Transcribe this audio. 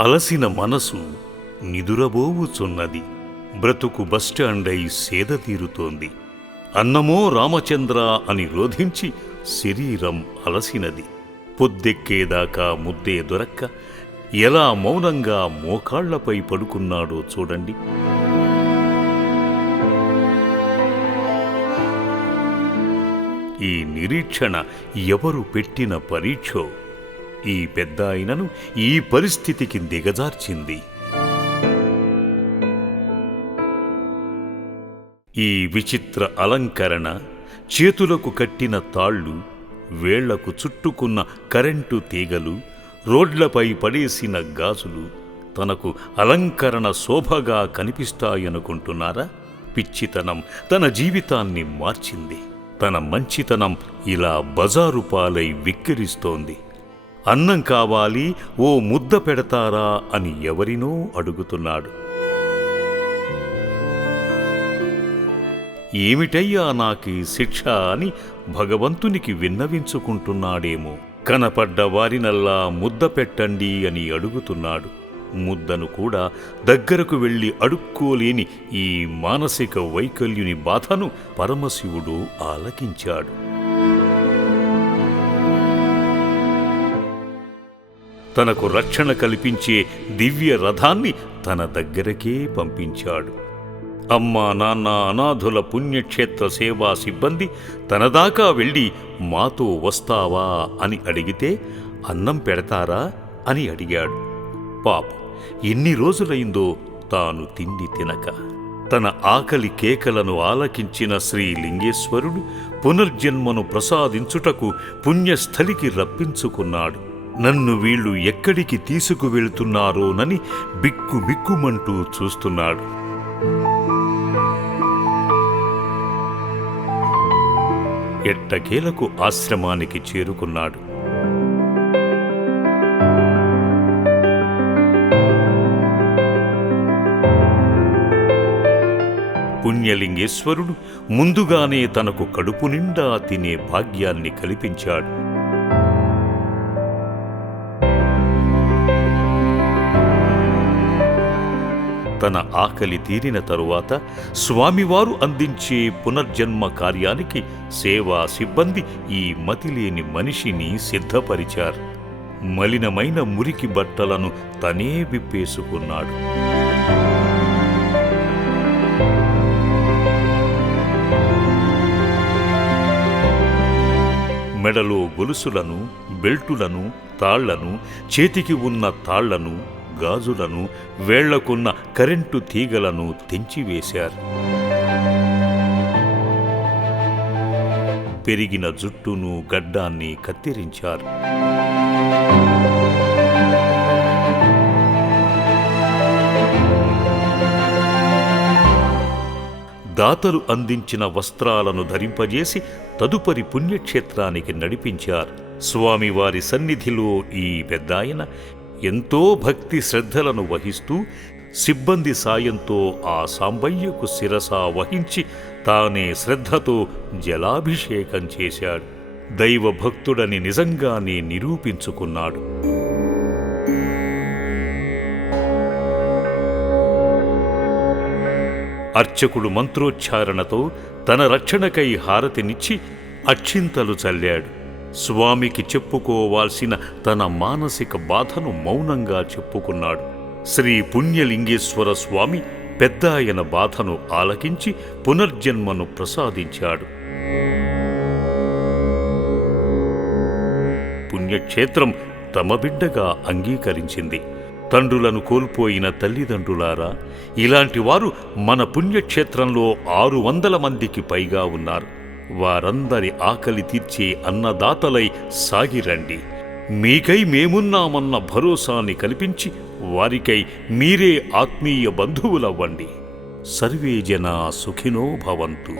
అలసిన మనసు నిదురబోవుచున్నది. బ్రతుకు బస్టాండై సేద తీరుతోంది. అన్నమో రామచంద్ర అని రోధించి శరీరం అలసినది. పొద్దెక్కేదాకా ముద్దే దొరక్క ఎలా మౌనంగా మోకాళ్లపై పడుకున్నాడో చూడండి. ఈ నిరీక్షణ ఎవరు పెట్టిన పరీక్షో ఈ పెద్దాయనను ఈ పరిస్థితికి దిగజార్చింది. ఈ విచిత్ర అలంకరణ, చేతులకు కట్టిన తాళ్ళు, వేళ్లకు చుట్టుకున్న కరెంటు తీగలు, రోడ్లపై పడేసిన గాజులు తనకు అలంకరణ శోభగా కనిపిస్తాయనుకుంటున్నారా? పిచ్చితనం తన జీవితాన్ని మార్చింది. తన మంచితనం ఇలా బజారు పాలై విక్కిరిస్తోంది. అన్నం కావాలి, ఓ ముద్ద పెడతారా అని ఎవరినో అడుగుతున్నాడు. ఏమిటయ్యా నాకీ శిక్ష అని భగవంతునికి విన్నవించుకుంటున్నాడేమో. కనపడ్డ వారినల్లా ముద్ద పెట్టండి అని అడుగుతున్నాడు. ముద్దను కూడా దగ్గరకు వెళ్ళి అడుక్కోలేని ఈ మానసిక వైకల్యుని బాధను పరమశివుడు ఆలకించాడు. తనకు రక్షణ కల్పించే దివ్య రథాన్ని తన దగ్గరకే పంపించాడు. అమ్మా నాన్న అనాథుల పుణ్యక్షేత్ర సేవా సిబ్బంది తనదాకా వెళ్ళి మాతో వస్తావా అని అడిగితే అన్నం పెడతారా అని అడిగాడు. పాపం ఎన్ని రోజులైందో తాను తిండి తినక. తన ఆకలి కేకలను ఆలకించిన శ్రీలింగేశ్వరుడు పునర్జన్మను ప్రసాదించుటకు పుణ్యస్థలికి రప్పించుకున్నాడు. నన్ను వీళ్లు ఎక్కడికి తీసుకువెళ్తున్నారోనని బిక్కుబిక్కుమంటూ చూస్తున్నాడు. ఎట్టకేలకు ఆశ్రమానికి చేరుకున్నాడు. పుణ్యలింగేశ్వరుడు ముందుగానే తనకు కడుపు నిండా తినే భాగ్యాన్ని కల్పించాడు. తన ఆకలి తీరిన తరువాత స్వామివారు అందించే పునర్జన్మ కార్యానికి సేవా సిబ్బంది ఈ మతిలేని మనిషిని సిద్ధపరిచారు. మలినమైన మురికి బట్టలను తనే విప్పేసుకున్నాడు. మెడలో గొలుసులను, బెల్టులను, తాళ్లను, చేతికి ఉన్న తాళ్లను, గాజులను, వేళ్లకున్న కరెంటు తీగలను తెంచివేశారు. పెరిగిన జుట్టును, గడ్డాన్ని కత్తిరించారు. దాతలు అందించిన వస్త్రాలను ధరింపజేసి తదుపరి పుణ్యక్షేత్రానికి నడిపించారు. స్వామివారి సన్నిధిలో ఈ పెద్దాయన ఎంతో భక్తి శ్రద్ధలను వహిస్తూ సిబ్బంది సాయంతో ఆ సాంబయ్యకు శిరస వహించి తానే శ్రద్ధతో జలాభిషేకం చేశాడు. దైవభక్తుడని నిజంగానే నిరూపించుకున్నాడు. అర్చకుడు మంత్రోచ్చారణతో తన రక్షణకై హారతినిచ్చి అక్షింతలు చల్లాడు. స్వామికి చెప్పుకోవాల్సిన తన మానసిక బాధను మౌనంగా చెప్పుకున్నాడు. శ్రీ పుణ్యలింగేశ్వర స్వామి పెద్దాయన బాధను ఆలకించి పునర్జన్మను ప్రసాదించాడు. పుణ్యక్షేత్రం తమ బిడ్డగా అంగీకరించింది. తండ్రులను కోల్పోయిన తల్లిదండ్రులారా, ఇలాంటి వారు మన పుణ్యక్షేత్రంలో 600 మందికి పైగా ఉన్నారు. వారందరి ఆకలి తీర్చే అన్నదాతలై సాగిరండి. మీకై మేమున్నామన్న భరోసాని కల్పించి వారికై మీరే ఆత్మీయ బంధువులవ్వండి. సర్వే జనా సుఖినో భవంతు.